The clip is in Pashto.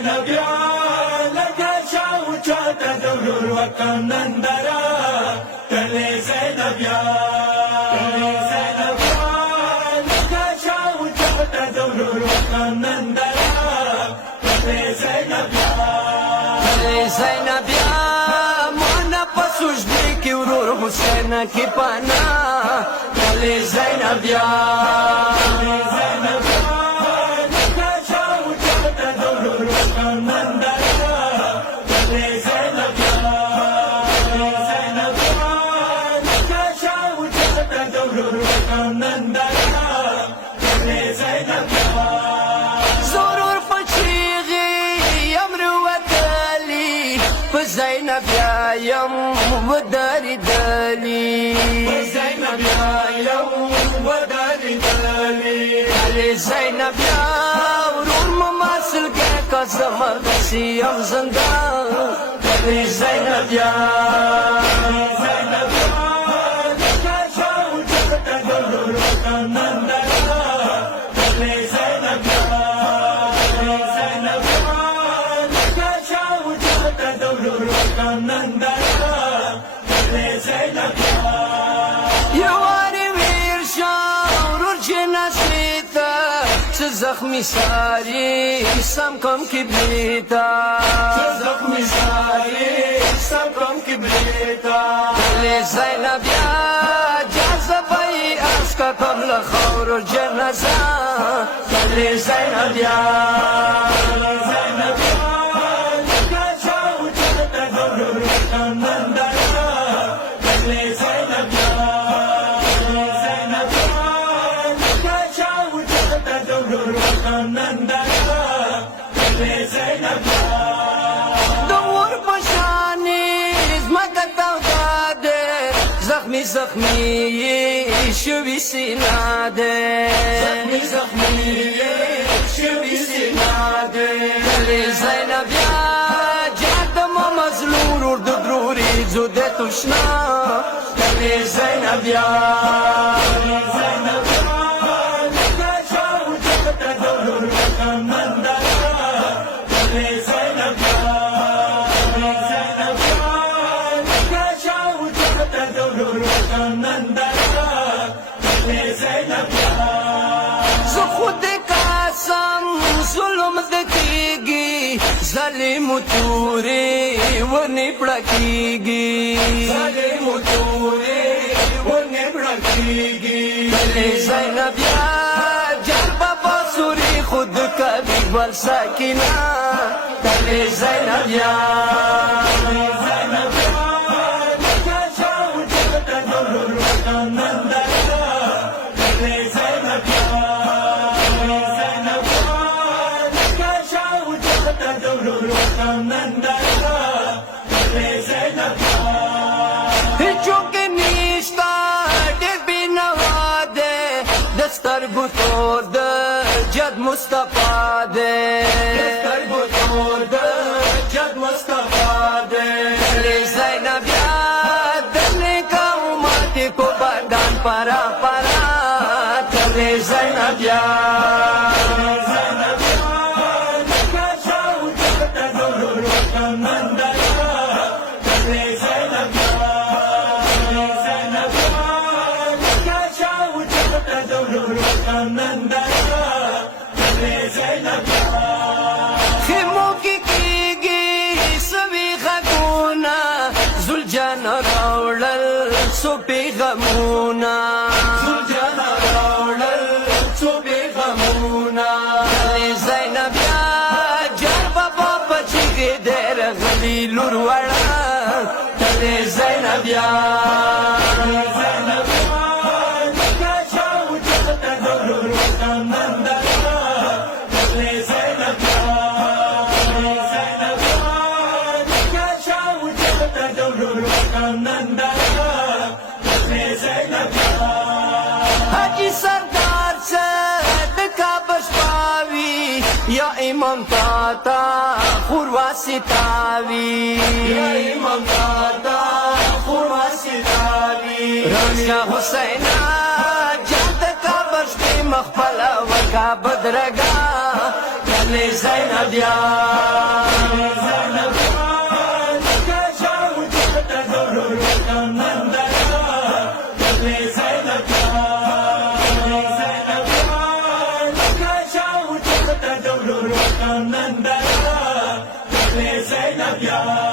زینب یا لکه چاو چاته د ورور وطن نندره تلې زینب یا لکه چاو چاته د ورور وطن نندره تلې زینب یا زینب یا مانا په سجدې کې ورور حسین کې پانا تلې زینب یا ضرور پچیغي امر وتلی په زینب یا یم وداری دلی زینب یا یم وداری دلی علی زینب یا ورور مماثل کې قسم سیم زندان علی زینب یا زخمی ساری سم کم کبریتا زخمی ساری سم کم کبریتا علی زینب یا جذبی عشق قبل خور و جنازه علی زینب یا زخمی شوی سینه ده زخمی شوی سینه ده علی زینب یا جادم مظلوم ورد دروری زوده تشنا علی زینب یا خود قسم ظلم دکیگی ظالم توری ونی پڑکیگی ظالم توری ونی پڑکیگی علی زینب یا جان بابا سوری خود کبھی بل سکینہ علی زینب یا سترګو د جد مصطفی دے سترګو د جد مصطفی دے علی زینب یا دل کا امت کو بدن پرا پرا علی زینب یا سو پیغمونا سلجان راوڑل سو پیغمونا علی زینب یا جان بابا پچیگی دیر غلی لور وڑا علی زینب یا یا امام تاتا خوروا ستاوی یا امام تاتا خوروا ستاوی راشا حسینا جات کا بشتی مخفلا وکا بدرگا تلي زينب يا Zainab ya